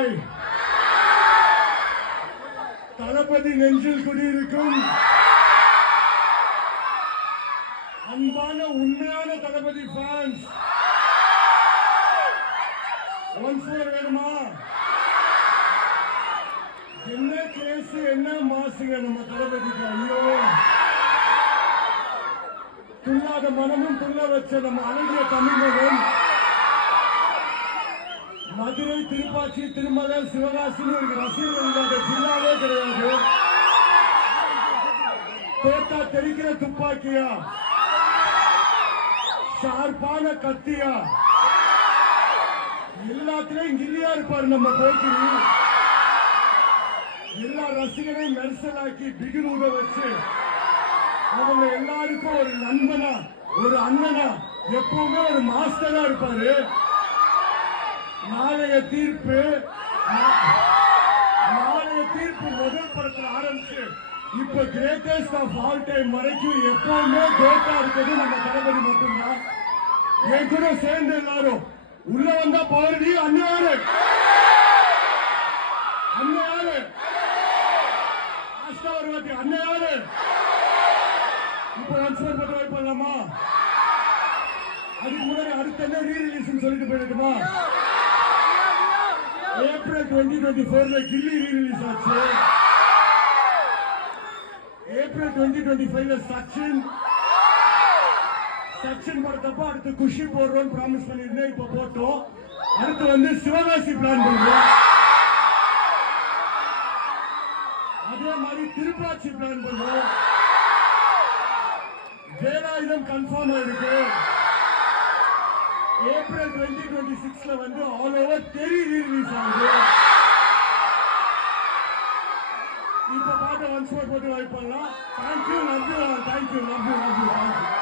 Hi. தளபதி நெஞ்சில் குடியிருக்கும் அன்பான உண்மையான தளபதி ஃபேன்ஸ் ஒன்ஸ் மோர் வேணுமா? என்ன கேஸ் என்ன மாசுங்க நம்ம தளபதிக்கு. ஐயோ, துள்ளாத மனமும் துள்ள வச்ச நம்ம அழகிய தமிழகம் மதுரை, திருப்பாச்சி, திருமலை, சிவகாசின்னு ஒரு ரசிகர்கள் இல்லாத ஜில்லாவே கிடையாது. தோட்டா தெரிக்கிற துப்பாக்கியா, ஷார்ப்பான கத்தியா, எல்லாத்திலையும் கில்லியா இருப்பாரு நம்ம போக்கிரி. எல்லா ரசிகரையும் மெர்சலாக்கி பிகிரூட வச்சு அவங்க எல்லாருக்கும் ஒரு நண்பனா, ஒரு அண்ணனா, எப்பவுமே ஒரு மாஸ்டரா இருப்பாரு. நாளைய தீர்ப்பு முதல் படத்தில் ஆரம்பிச்சு இப்ப கிரேட்டஸ்ட் ஆஃப் ஆல் டைம் வரைக்கும் எப்பவுமே கிரேட்டா இருக்கிறது நம்ம தளபதி மட்டும்தான். என் கூட சேர்ந்து எல்லாரும் உள்ள வந்தா பவர்டி அண்ணாரு அண்ணாரு ஆஸ்டா ஒரு வாட்டி அண்ணாரு. இப்ப ஒன்ஸ் பட்டு வாய்ப்பு பண்ணலாமா? அதுக்கு முன்னாடி அடுத்த என்ன ரீ ரிலீஸ் சொல்லிட்டு போயிட்டுமா? ஏப்ரல் 2024 கில்லி ரீ ரிலீஸ் ஆச்சு. ஏப்ரல் 2025 சச்சின் படத்தப்ப அடுத்து குஷி போடுறோம் ப்ராமிஸ் பண்ணிருந்தேன். இப்ப போட்டோம். அடுத்து வந்து சிவகாசி பிளான் பண்றோம். அதே மாதிரி திருப்பாச்சி பிளான் பண்றோம். வேலாயுதம் கன்ஃபார்ம் ஆயிருக்கு. ஏப்ரல் 2026 வந்து ஆல் ஓவர் தெரி ரிலீஸ் ஆகுது. இப்ப பாட்டு ஒன்ஸ் மோர் போட்டு வாய்ப்பு பண்ணலாம். Thank you, love you, thank you, love you, love you, thank you.